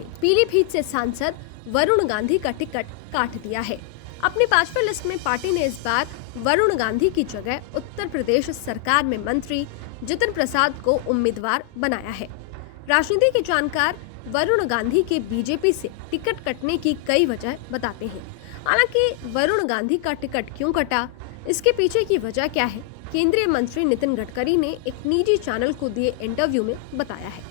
ने पीलीभीत से सांसद वरुण गांधी का टिकट काट दिया है। अपनी 5वें लिस्ट में पार्टी ने इस बार वरुण गांधी की जगह उत्तर प्रदेश सरकार में मंत्री जितिन प्रसाद को उम्मीदवार बनाया है। राजनीति के जानकार वरुण गांधी के बीजेपी से टिकट कटने की कई वजह बताते हैं। हालांकि वरुण गांधी का टिकट क्यों कटा, इसके पीछे की वजह क्या है, केंद्रीय मंत्री नितिन गडकरी ने एक निजी चैनल को दिए इंटरव्यू में बताया है।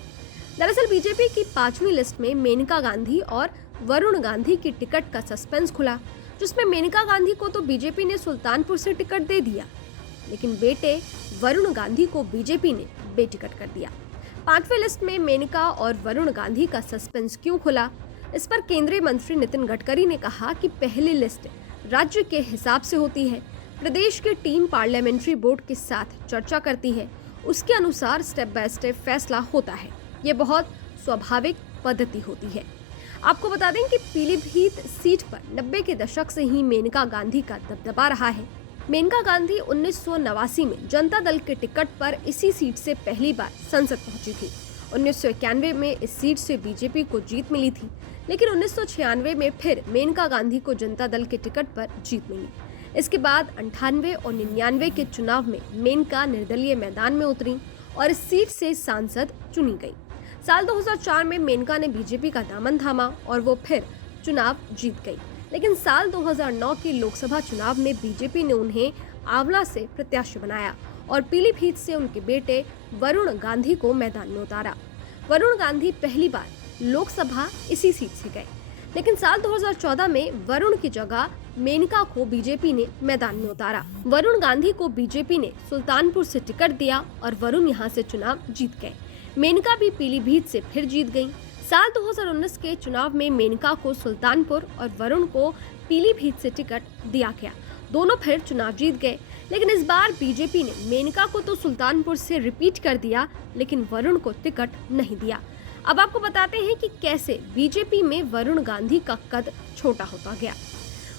दरअसल बीजेपी की 5वीं लिस्ट में मेनका गांधी और वरुण गांधी की टिकट का सस्पेंस खुला, जिसमें मेनका गांधी को तो बीजेपी ने सुल्तानपुर से टिकट दे दिया, लेकिन बेटे वरुण गांधी को बीजेपी ने बेटिकट कर दिया। 5वीं लिस्ट में मेनका और वरुण गांधी का सस्पेंस क्यों खुला, इस पर केंद्रीय मंत्री नितिन गडकरी ने कहा कि पहली लिस्ट राज्य के हिसाब से होती है, प्रदेश की टीम पार्लियामेंट्री बोर्ड के साथ चर्चा करती है, उसके अनुसार स्टेप बाय स्टेप फैसला होता है। ये बहुत स्वाभाविक पद्धति होती है। आपको बता दें कि पीलीभीत सीट पर 90 के दशक से ही मेनका गांधी का दबदबा रहा है। मेनका गांधी 1989 में जनता दल के टिकट पर इसी सीट से पहली बार संसद पहुंची थी। 1991 में इस सीट से बीजेपी को जीत मिली थी, लेकिन 1996 में फिर मेनका गांधी को जनता दल के टिकट पर जीत मिली। इसके बाद 98 और 99 के चुनाव में मेनका निर्दलीय मैदान में उतरी और इस सीट से सांसद चुनी गई। साल 2004 में मेनका ने बीजेपी का दामन थामा और वो फिर चुनाव जीत गई, लेकिन साल 2009 के लोकसभा चुनाव में बीजेपी ने उन्हें आंवला से प्रत्याशी बनाया और पीलीभीत से उनके बेटे वरुण गांधी को मैदान में उतारा। वरुण गांधी पहली बार लोकसभा इसी सीट से गए, लेकिन साल 2014 में वरुण की जगह मेनका को बीजेपी ने मैदान में उतारा। वरुण गांधी को बीजेपी ने सुल्तानपुर से टिकट दिया और वरुण यहां से चुनाव जीत गए। मेनका भी पीलीभीत से फिर जीत गईं। साल 2019 के चुनाव में मेनका को सुल्तानपुर और वरुण को पीलीभीत से टिकट दिया गया। दोनों फिर चुनाव जीत गए, लेकिन इस बार बीजेपी ने मेनका को तो सुल्तानपुर से रिपीट कर दिया, लेकिन वरुण को टिकट नहीं दिया। अब आपको बताते हैं कि कैसे बीजेपी में वरुण गांधी का कद छोटा होता गया।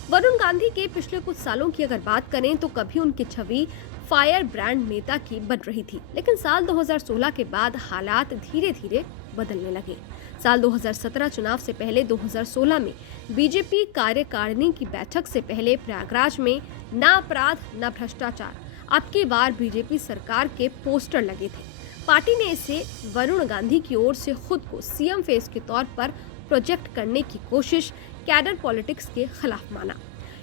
वरुण गांधी के पिछले कुछ सालों की अगर बात करें तो कभी उनकी छवि फायर ब्रांड नेता की बन रही थी, लेकिन साल 2016 के बाद हालात धीरे धीरे बदलने लगे। साल 2017 चुनाव से पहले 2016 में बीजेपी कार्यकारिणी की बैठक से पहले प्रयागराज में ना अपराध न भ्रष्टाचार, अब की बार बीजेपी सरकार के पोस्टर लगे थे। पार्टी ने इसे वरुण गांधी की ओर से खुद को सीएम फेस के तौर पर प्रोजेक्ट करने की कोशिश कैडर पॉलिटिक्स के खिलाफ माना।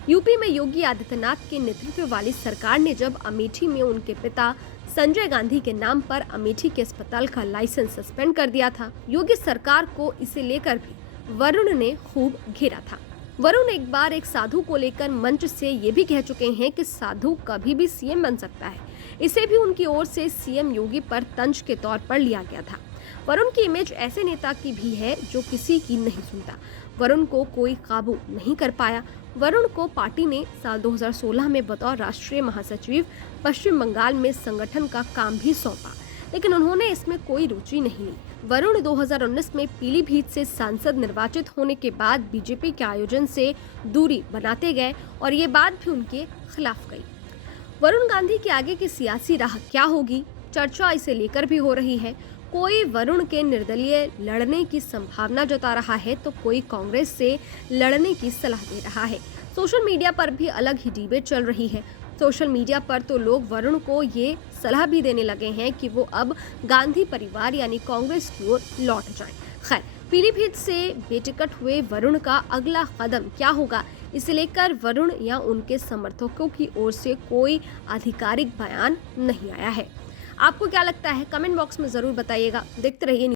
यूपी में योगी आदित्यनाथ के नेतृत्व वाली सरकार ने जब अमेठी में उनके पिता संजय गांधी के नाम पर अमेठी के अस्पताल का लाइसेंस सस्पेंड कर दिया था, योगी सरकार को इसे लेकर भी वरुण ने खूब घेरा था। वरुण एक बार एक साधु को लेकर मंच से ये भी कह चुके हैं कि साधु कभी भी सीएम बन सकता है। इसे भी उनकी ओर से सीएम योगी पर तंज के तौर पर लिया गया था। वरुण की इमेज ऐसे नेता की भी है जो किसी की नहीं सुनता। वरुण को कोई काबू नहीं कर पाया। वरुण को पार्टी ने साल 2016 में बतौर राष्ट्रीय महासचिव पश्चिम बंगाल में संगठन का काम भी सौंपा, लेकिन उन्होंने इसमें कोई रुचि नहीं ली। वरुण 2019 में पीलीभीत से सांसद निर्वाचित होने के बाद बीजेपी के आयोजन से दूरी बनाते गए और ये बात भी उनके खिलाफ गई। वरुण गांधी के आगे की सियासी राह क्या होगी, चर्चा इसे लेकर भी हो रही है। कोई वरुण के निर्दलीय लड़ने की संभावना जता रहा है तो कोई कांग्रेस से लड़ने की सलाह दे रहा है। सोशल मीडिया पर भी अलग ही डिबेट चल रही है। सोशल मीडिया पर तो लोग वरुण को ये सलाह भी देने लगे हैं कि वो अब गांधी परिवार यानी कांग्रेस की ओर लौट जाएं। खैर, पीलीभीत से बेटिकट हुए वरुण का अगला कदम क्या होगा, इसे लेकर वरुण या उनके समर्थकों की ओर से कोई आधिकारिक बयान नहीं आया है। आपको क्या लगता है, कमेंट बॉक्स में जरूर बताइएगा। देखते रहिए।